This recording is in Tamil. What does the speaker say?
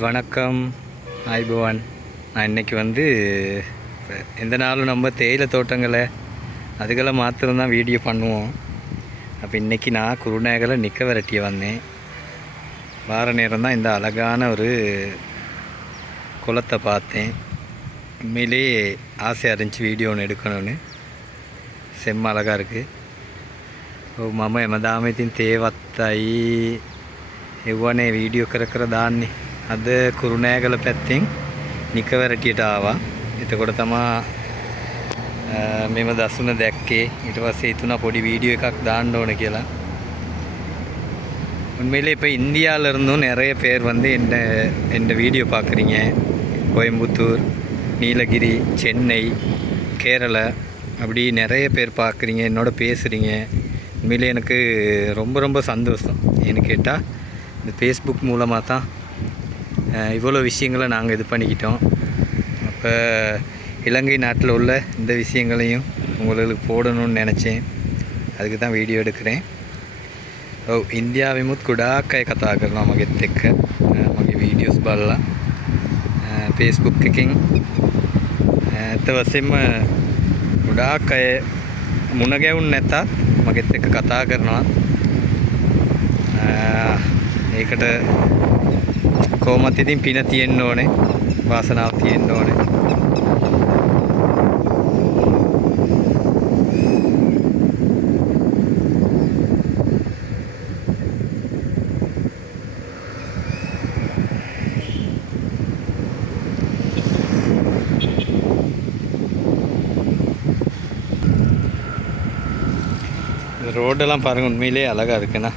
வணக்கம் ஐபவான். நான் இன்றைக்கி எந்த நாளும் நம்ம தேயிலை தோட்டங்களை அதுக்கெல்லாம் மாத்திரம்தான் வீடியோ பண்ணுவோம். அப்போ இன்றைக்கி நான் குருநேகலை நிற்க விரட்டிய வந்தேன். வார நேரம் தான் இந்த அழகான ஒரு குளத்தை பார்த்தேன். உண்மையிலே ஆசையாக இருந்துச்சு வீடியோ ஒன்று எடுக்கணும்னு. செம்ம அழகாக இருக்குது. මම එමදාම ඉතින් තේවත්තයි එව්වනේ වීඩියෝ කර දාන්නේ. අද කුරුණෑගල පැත්තෙන් නිකවැරටියට ආවා. එතකොට තමා මෙම දසුන දැක්කේ. ඊට පස්සේ හිතුණා පොඩි වීඩිயோ එකක් දාන්න ඕන කියලා. உண்மையிலே இப்போ இந்தியாவில் இருந்தும் நிறைய பேர் எந்த வீடியோ பார்க்குறீங்க. கோயம்புத்தூர், நீலகிரி, சென்னை, கேரளா அப்படி நிறைய பேர் பார்க்குறீங்க, என்னோட பேசுகிறீங்க. உண்மையிலே எனக்கு ரொம்ப ரொம்ப சந்தோஷம். ஏன்னு கேட்டால் இந்த ஃபேஸ்புக் மூலமாக தான் இவ்வளோ விஷயங்களை நாங்கள் இது பண்ணிக்கிட்டோம். அப்போ இலங்கை நாட்டில் உள்ள இந்த விஷயங்களையும் உங்களுக்கு போடணும்னு நினச்சேன். அதுக்கு தான் வீடியோ எடுக்கிறேன். ඉන්දියාවෙමුත් ගොඩාක් අය කතා කරනවා මගෙත් එක්ක. මගේ වීඩියෝස් බලලා Facebook එකෙන් ඇත්ත වශයෙන්ම ගොඩාක් අය මුණ ගැවුන් නැතත් මගෙත් එක්ක කතා කරනවා. ඒකට කොහොමත් ඉතින් පින තියෙන්න ඕනේ, වාසනාව තියෙන්න ඕනේ. ரோடெல்லாம் பாருங்கள், உண்மையிலே அழகாக இருக்குண்ணா.